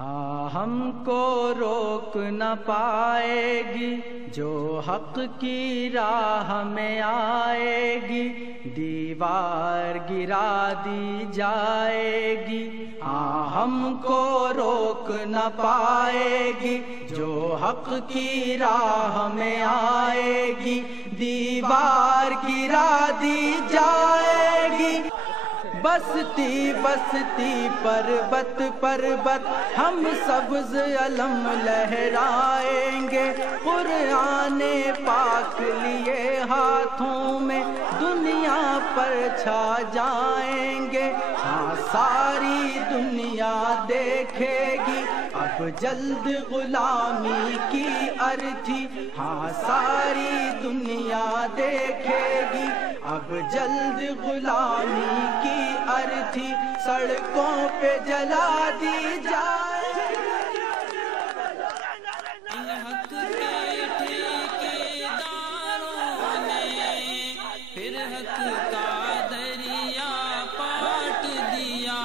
ہم کو روک نہ پائے گی جو حق کی راہ میں آئے گی، دیوار گرا دی جائے گی۔ ہم کو روک نہ پائے گی جو حق کی راہ میں آئے گی، دیوار گرا دی جائے گی۔ بستی بستی پربت پربت ہم سبز علم لہرائیں گے، قرآن پاک لیے ہاتھوں میں دنیا پر چھا جائیں گے۔ ہاں ساری دنیا دیکھے گی اب جلد غلامی کی ارتھی، ہاں ساری دنیا دیکھے گی اب جلد غلامی کی ارتھی، سڑکوں پہ جلا دی جائے۔ حق کے ٹھیکیداروں نے پھر حق کا دریا پاٹ دیا،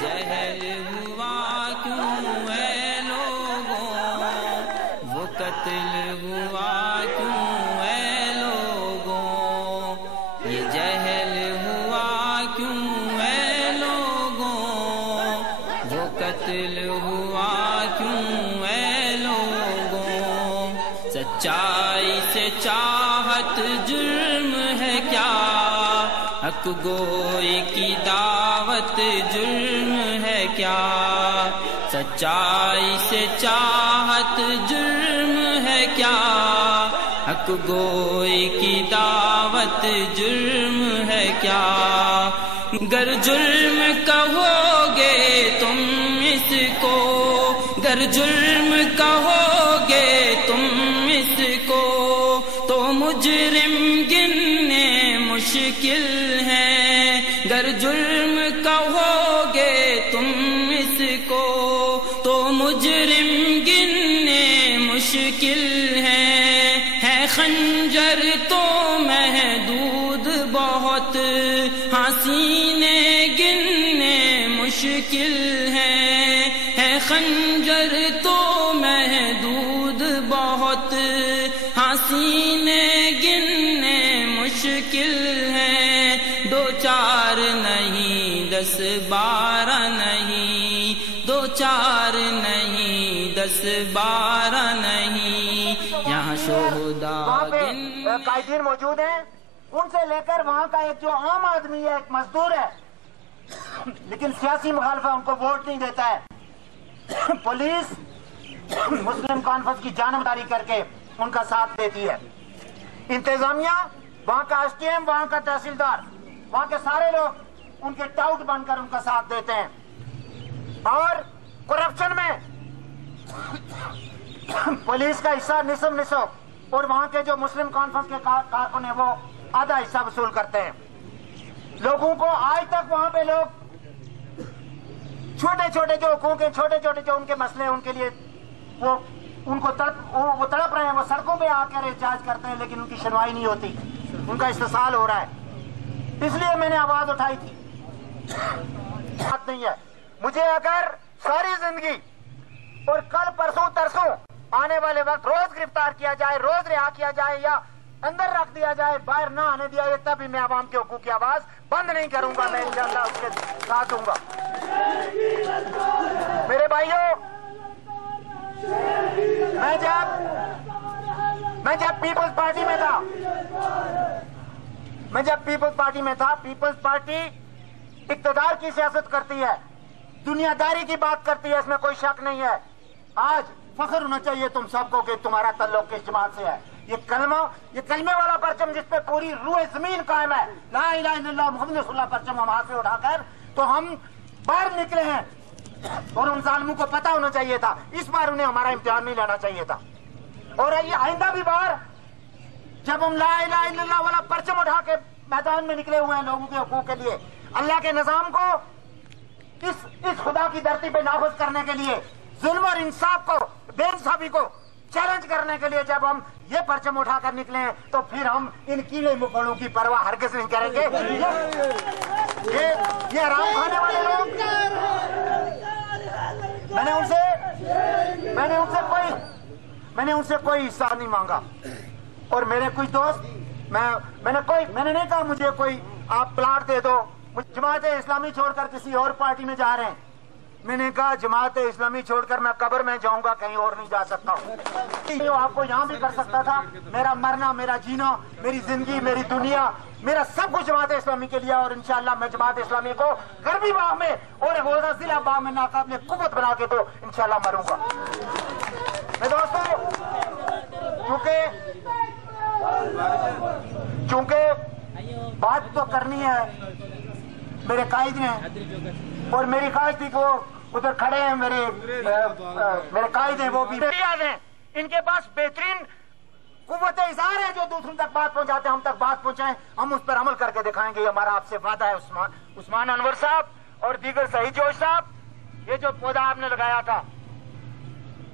جہل ہوا کیوں ہے لوگوں، وہ قتل ہوا کیوں ہے لوگوں، یہ جہل ہوا کیوں ہے لوگوں، وہ قتل ہوا کیوں ہے لوگوں۔ سچائی سے چاہت جرم ہے کیا، حق گوئی کی دعوت جرم ہے کیا، سچائی سے چاہت جرم ہے کیا، حق گوئی کی دعوت جرم ہے کیا۔ گر جرم کہو گے تم اس کو، گر جرم کہو گے تم اس کو، تو مجرم گننے مشکل ہے، گر جرم کہو گے تم اس کو، تو مجرم گننے مشکل ہے خنجر تو محدود بہت، ہاں سینے گننے مشکل ہے خنجر تو محدود بہت، ہاں سینے گننے مشکل ہے۔ دو چار نہیں 10 12 نہیں، دو چار نہیں 10 12 نہیں، یہاں شہداء قائدین موجود ہیں، ان سے لے کر وہاں کا ایک جو عام آدمی ہے، ایک مزدور ہے، لیکن سیاسی مخالفہ ان کو ووٹ نہیں دیتا ہے، پولیس مسلم کانفرنس کی جانبداری کر کے ان کا ساتھ دیتی ہے، انتظامیہ وہاں کا ایس ٹی ایم، وہاں کا تحصیلدار، وہاں کے سارے لوگ ان کے ٹاؤٹ بن کر ان کا ساتھ دیتے ہیں، اور کرپشن میں پولیس کا حصہ نصف اور وہاں کے جو مسلم کانفرنس کے کارکن ہیں وہ آدھا حصہ وصول کرتے ہیں۔ لوگوں کو آج تک وہاں پہ لوگ چھوٹے چھوٹے جو حقوق ہیں، چھوٹے چھوٹے جو ان کے مسئلے ہیں، ان کے لیے وہ تڑپ رہے ہیں، وہ سڑکوں پہ آ کر احتجاج کرتے ہیں، لیکن ان کی سنوائی نہیں ہوتی، ان کا استحصال ہو رہا ہے۔ اس لیے میں نے آواز اٹھائی تھی، بات نہیں ہے مجھے اگر ساری زندگی اور کل پرسوں ترسوں آنے والے وقت روز گرفتار کیا جائے، روز رہا کیا جائے یا اندر رکھ دیا جائے، باہر نہ آنے دیا جائے، تب بھی میں عوام کے حقوق کی آواز بند نہیں کروں گا، میں انشاءاللہ اس کے ساتھ ہوں گا۔ میرے بھائیوں، میں جب پیپلز پارٹی میں تھا، پیپلز پارٹی اقتدار کی سیاست کرتی ہے، دنیا داری کی بات کرتی ہے، اس میں کوئی شک نہیں ہے۔ آج فخر ہونا چاہیے تم سب کو کہ تمہارا تعلق کس جماعت سے ہے۔ یہ کلمے والا پرچم جس پہ پوری روح زمین قائم ہے، لا الہ الا اللہ محمد رسول اللہ پرچم ہم ہاتھ میں اٹھا کر تو ہم باہر نکلے ہیں، اور ان ظالموں کو پتا ہونا چاہیے تھا، اس بار انہیں ہمارا امتحان نہیں لینا چاہیے تھا، اور یہ آئندہ بھی بار جب ہم لا الہ الا اللہ والا پرچم اٹھا کے میدان میں نکلے ہوئے ہیں لوگوں کے حقوق کے لیے، اللہ کے نظام کو اس خدا کی دھرتی پہ نافذ کرنے کے لیے، ظلم اور انصاف کو، بے انصافی کو چیلنج کرنے کے لیے جب ہم یہ پرچم اٹھا کر نکلے ہیں تو پھر ہم ان کیڑے مکوڑوں کی پرواہ ہرگز نہیں کریں گے۔ یہ حرام کھانے والے لوگ मैंने उनसे कोई हिस्सा नहीं मांगा। और मेरे कुछ दोस्त, मैंने नहीं कहा मुझे कोई आप प्लाट दे दो, जमात इस्लामी छोड़कर किसी और पार्टी में जा रहे हैं। मैंने कहा जमात इस्लामी छोड़कर मैं कब्र में जाऊंगा, कहीं और नहीं जा सकता। आपको यहाँ भी कर सकता था। मेरा मरना, मेरा जीना, मेरी जिंदगी, मेरी दुनिया, मेरा सब कुछ जमात इस्लामी के लिए। और इंशाअल्लाह मैं जमात इस्लामी को गर्मी बाह में और जिला बाह में नाकाबिले कुव्वत बना के तो इंशाअल्लाह मरूंगा। मैं दोस्तों, चूंकि बात तो करनी है, मेरे कायद ने, और मेरी ख्वाहिश थी कि वो उधर खड़े हैं, मेरे कायद हैं, वो भी याद हैं। इनके पास बेहतरीन कुव्वत इज़हार है जो दूसरों तक बात पहुंचाते हैं। हम तक बात पहुंचाएं, हम उस पर अमल करके दिखाएंगे। ये हमारा आपसे वादा है। उस्मान अनवर साहब और दीगर शहीद जोश साहब, ये जो पौधा आपने लगाया था,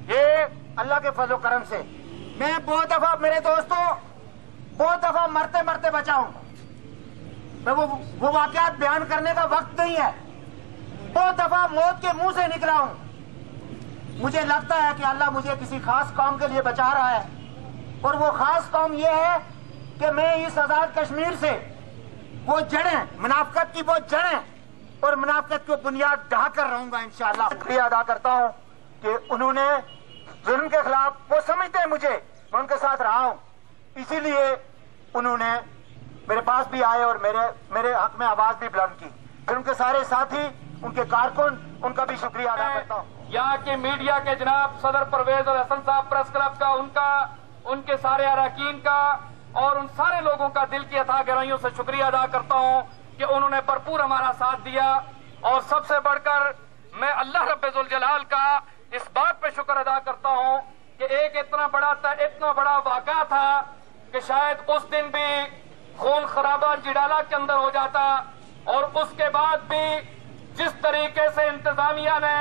ये अल्लाह के फजल करम से मैं बहुत दफा, मेरे दोस्तों, बहुत दफा मरते मरते बचा हूं। मैं वो वाकयात बयान करने का वक्त नहीं है। बहुत दफा मौत के मुंह से निकला हूं। मुझे लगता है कि अल्लाह मुझे किसी खास काम के लिए बचा रहा है, और वो खास काम ये है कि मैं इस आजाद कश्मीर से वो जड़ें, मुनाफिकत की वो जड़ें और मुनाफिकत को बुनियाद ढा कर रहूंगा इंशाअल्लाह। शुक्रिया अदा करता हूं कि उन्होंने जुल्म के खिलाफ, वो समझते हैं मुझे, मैं उनके साथ रहा हूं, इसीलिए उन्होंने मेरे पास भी आए और मेरे हक में आवाज भी बुलंद की। फिर उनके सारे साथी, उनके कारकुन, उनका भी शुक्रिया अदा करता हूं। यहाँ के मीडिया के जनाब सदर परवेज और हसन साहब प्रेस क्लब का, उनके सारे अरकान का और उन सारे लोगों का दिल की अथाह गहराइयों से शुक्रिया अदा करता हूं कि उन्होंने भरपूर हमारा साथ दिया। और सबसे बढ़कर मैं अल्लाह रब्बुल जलाल का इस बात पे शुक्र अदा करता हूं कि एक इतना बड़ा वाक़या था कि शायद उस दिन भी खून खराबा जिडाला के अंदर हो जाता, और उसके बाद भी जिस तरीके से इंतजामिया ने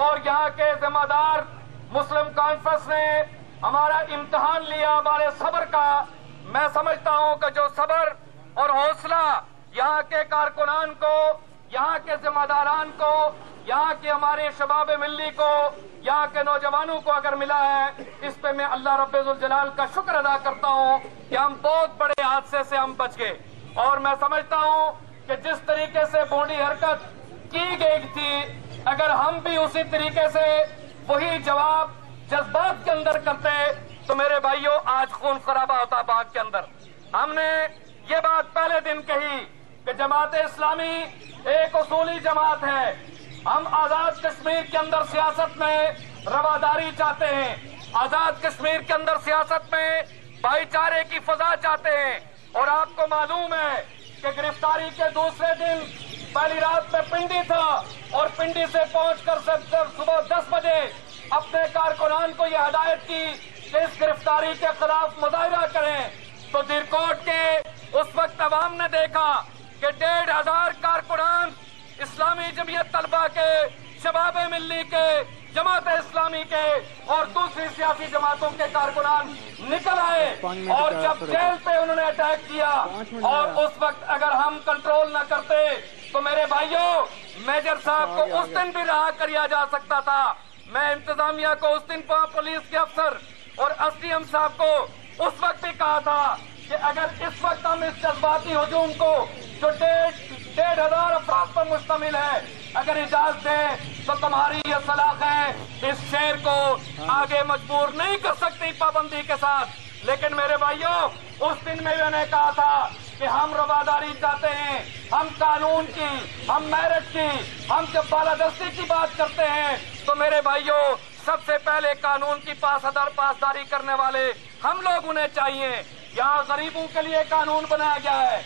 और यहाँ के जिम्मेदार मुस्लिम कॉन्फ्रेंस ने हमारा इम्तिहान लिया हमारे सब्र का, मैं समझता हूं कि जो सब्र और हौसला यहाँ के कारकुनान को, यहाँ के जिम्मेदारान को, यहाँ के हमारे शबाब मिल्ली को, यहाँ के नौजवानों को अगर मिला है, इस पे मैं अल्लाह रब्बुल जलाल का शुक्र अदा करता हूँ कि हम बहुत बड़े हादसे से हम बच गए। और मैं समझता हूँ कि जिस तरीके से बॉडी हरकत की गई थी, अगर हम भी उसी तरीके से वही जवाब जज्बात के अंदर करते तो मेरे भाइयों आज खून खराबा होता बाग के अंदर। हमने ये बात पहले दिन कही कि जमात इस्लामी एक उसूली जमात है। हम आजाद कश्मीर के अंदर सियासत में रवादारी चाहते हैं, आजाद कश्मीर के अंदर सियासत में भाईचारे की फजा चाहते हैं। और आपको मालूम है कि गिरफ्तारी के दूसरे दिन पहली रात में पिंडी था, और पिंडी से पहुंचकर सुबह 10 बजे अपने कारकुनान को यह हदायत की कि इस गिरफ्तारी के खिलाफ मुजाहिरा करें। तो दिरकोट के उस वक्त अवाम ने देखा कि 1500 कारकुनान इस्लामी जमीयत तलबा के, शबाब मिल्ली के, जमात इस्लामी के और दूसरी सियासी जमातों के कारकुनान निकल आए, और जब जेल पे उन्होंने अटैक किया, और उस वक्त अगर हम कंट्रोल न करते तो मेरे भाइयों, मेजर साहब को उस दिन भी रहा किया जा सकता था। मैं इंतजामिया को उस दिन पुलिस के अफसर और एसडीएम साहब को उस वक्त भी कहा था कि अगर इस वक्त हम इस जज्बाती हुजूम को जो 1500 अफराद पर मुश्तमिल है, अगर इजाजत दें तो तुम्हारी ये सलाखें इस शेर को आगे मजबूर नहीं कर सकती पाबंदी के साथ। लेकिन मेरे भाइयों, उस दिन में मैंने कहा था कि हम रवादारी चाहते हैं, हम कानून की, हम मेरिट की, हम जब बालादस्ती की बात करते हैं तो मेरे भाइयों, सबसे पहले कानून की पासदारी करने वाले हम लोग उन्हें चाहिए। यहाँ गरीबों के लिए कानून बनाया गया है।